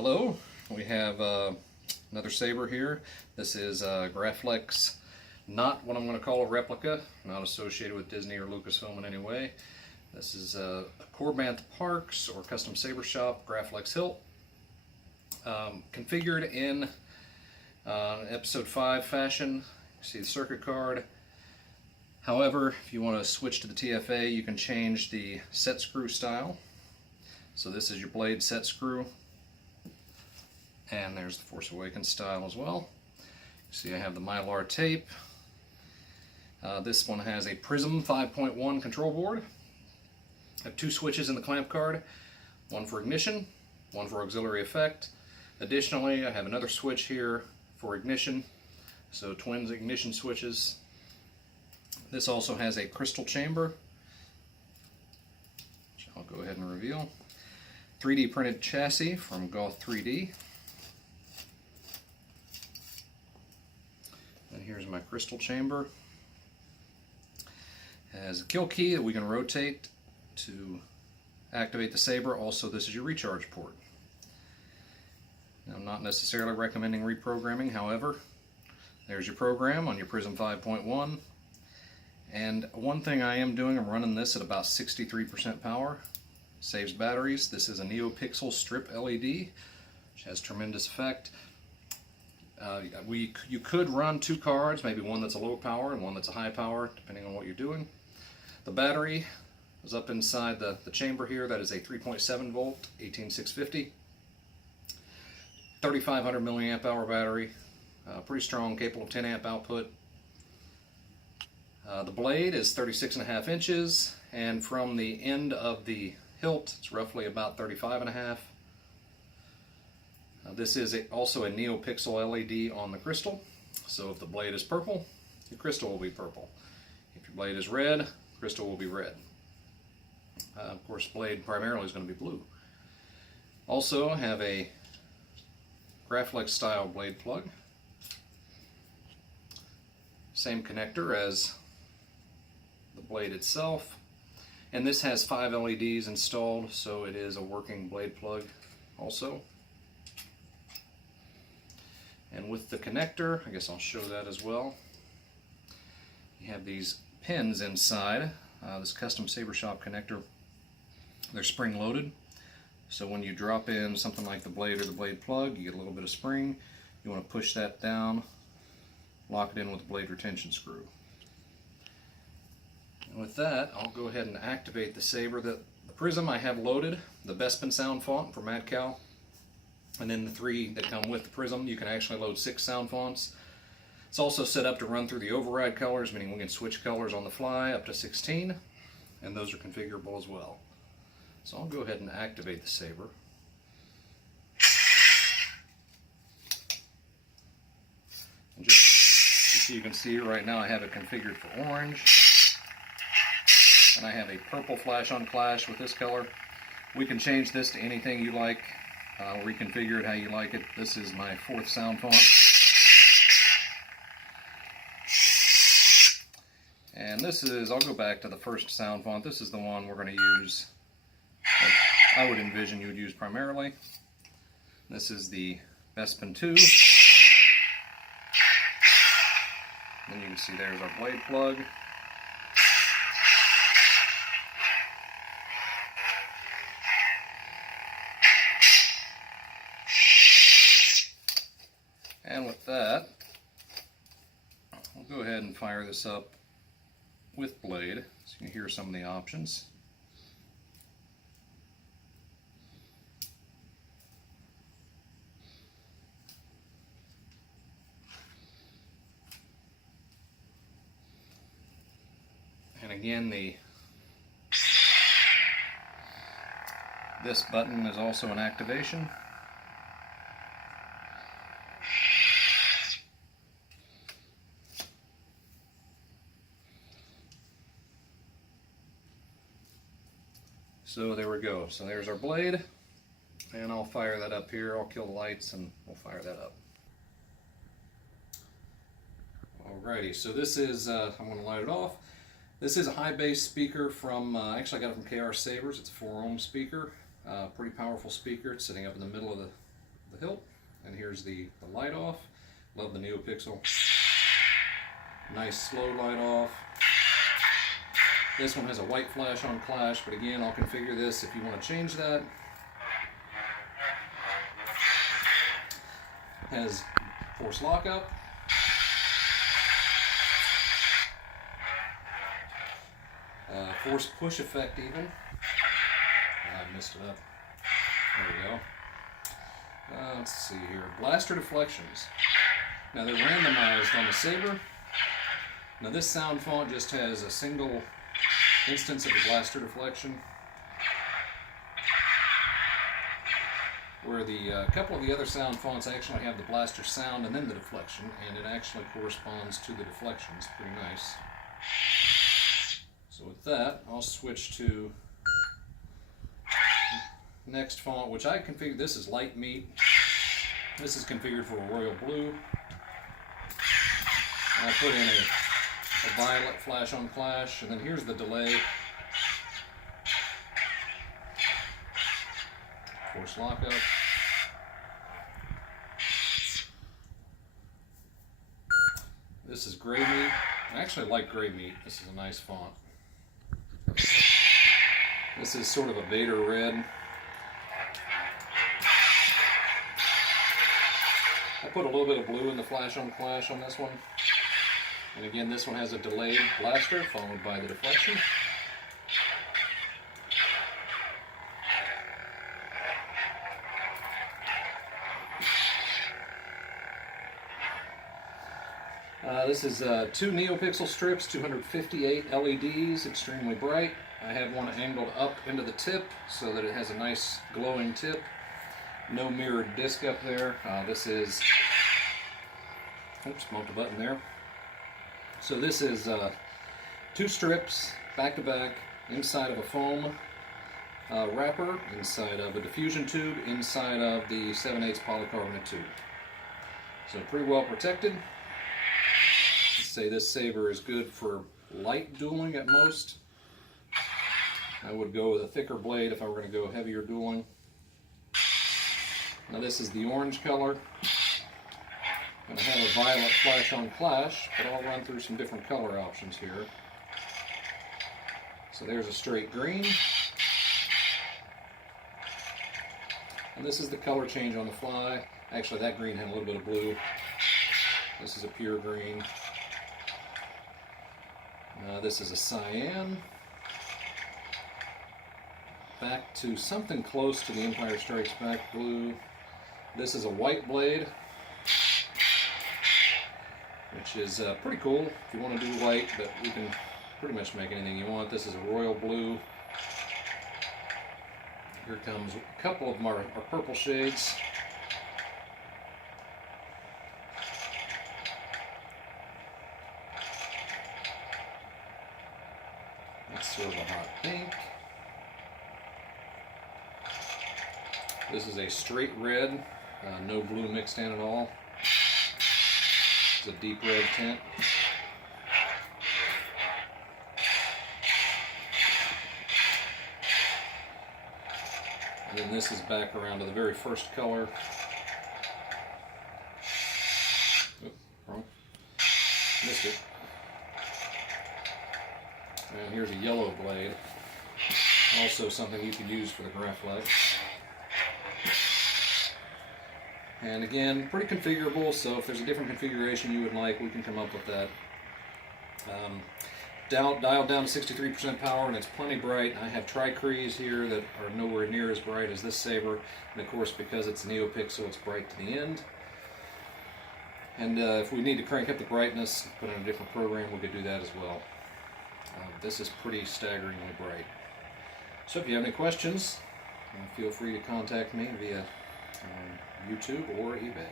Hello, we have another saber here. This is Graflex, not what I'm going to call a replica, not associated with Disney or Lucasfilm in any way. This is a Corbant Parks or Custom Saber Shop Graflex hilt, configured in episode 5 fashion. You see the circuit card. However, if you want to switch to the TFA, you can change the set screw style. So this is your blade set screw. And there's the Force Awakens style as well. See, I have the Mylar tape. This one has a Prizm 5.1 control board. I have 2 switches in the clamp card, one for ignition, one for auxiliary effect. Additionally, I have another switch here for ignition, so twin ignition switches. This also has a crystal chamber, which I'll go ahead and reveal. 3D printed chassis from Goth 3D. And here's my crystal chamber. Has a kill key that we can rotate to activate the saber. Also, this is your recharge port. Now, I'm not necessarily recommending reprogramming, however, there's your program on your Prizm 5.1. And one thing I am doing, I'm running this at about 63% power. Saves batteries. This is a Neopixel strip LED, which has tremendous effect. You could run 2 cards, maybe one that's a low power and one that's a high power, depending on what you're doing. The battery is up inside the chamber here. That is a 3.7 volt 18650, 3500 milliamp hour battery, pretty strong, capable of 10 amp output. The blade is 36.5 inches, and from the end of the hilt, it's roughly about 35.5. This is also a Neopixel LED on the crystal, so if the blade is purple, your crystal will be purple. If your blade is red, crystal will be red. Of course, blade primarily is going to be blue. Also, I have a Graflex style blade plug. Same connector as the blade itself. And this has 5 LEDs installed, so it is a working blade plug also. And with the connector, I guess I'll show that as well. You have these pins inside, this custom Saber Shop connector. They're spring loaded, so when you drop in something like the blade or the blade plug, you get a little bit of spring. You want to push that down, lock it in with a blade retention screw. And with that, I'll go ahead and activate the saber. The Prizm I have loaded, the Bespin sound font for Madcow, and then the 3 that come with the Prizm. You can actually load 6 sound fonts. It's also set up to run through the override colors, meaning we can switch colors on the fly up to 16, and those are configurable as well. So I'll go ahead and activate the saber. And just so you can see right now, I have it configured for orange, and I have a purple flash on clash with this color. We can change this to anything you like, reconfigure it how you like it. This is my 4th sound font. And this is, I'll go back to the first sound font. This is the one we're going to use, I would envision you would use primarily. This is the Bespin II. Then you can see there's our blade plug. And with that, we'll go ahead and fire this up with blade, so you can hear some of the options. And again, this button is also an activation. So there we go. So there's our blade, and I'll fire that up here. I'll kill the lights and we'll fire that up. Alrighty, so this is, I'm going to light it off. This is a high bass speaker from, actually I got it from KR Sabers. It's a 4 ohm speaker, pretty powerful speaker. It's sitting up in the middle of the hilt. And here's the light off. Love the Neopixel. Nice slow light off. This one has a white flash on clash, but again, I'll configure this if you want to change that. Has force lockup. Force push effect even. I messed it up. There we go. Let's see here. Blaster deflections. Now they're randomized on the Saber. Now this sound font just has a single instance of the blaster deflection, where the couple of the other sound fonts actually have the blaster sound and then the deflection, and it actually corresponds to the deflections. Pretty nice. So with that, I'll switch to next font, which I configured. This is light meat. This is configured for a royal blue. I put in a violet flash on clash, and then here's the delay. Force lockup. This is gray meat. I actually like gray meat. This is a nice font. This is sort of a Vader red. I put a little bit of blue in the flash on clash on this one. And again, this one has a delayed blaster followed by the deflection. This is 2 Neopixel strips, 258 LEDs, extremely bright. I have one angled up into the tip so that it has a nice glowing tip. No mirrored disc up there. This is, oops, bumped a button there. So this is 2 strips back to back inside of a foam wrapper, inside of a diffusion tube, inside of the 7/8 polycarbonate tube. So pretty well protected. Let's say this saber is good for light dueling at most. I would go with a thicker blade if I were going to go heavier dueling. Now this is the orange color. I'm going to have a violet flash on clash, but I'll run through some different color options here. So there's a straight green. And this is the color change on the fly. Actually, that green had a little bit of blue. This is a pure green. This is a cyan. Back to something close to the Empire Strikes Back blue. This is a white blade, which is pretty cool if you want to do white, but you can pretty much make anything you want. This is a royal blue. Here comes a couple of our purple shades. That's sort of a hot pink. This is a straight red, no blue mixed in at all. It's a deep red tint. And then this is back around to the very first color. Oop, wrong. Missed it. And here's a yellow blade. Also something you could use for the Graflex. And again, pretty configurable, so if there's a different configuration you would like, we can come up with that. Dialed down to 63% power, and it's plenty bright. I have tri-crees here that are nowhere near as bright as this saber, and of course because it's Neopixel, it's bright to the end. And if we need to crank up the brightness, put in a different program, we could do that as well. This is pretty staggeringly bright. So if you have any questions, feel free to contact me via YouTube or eBay.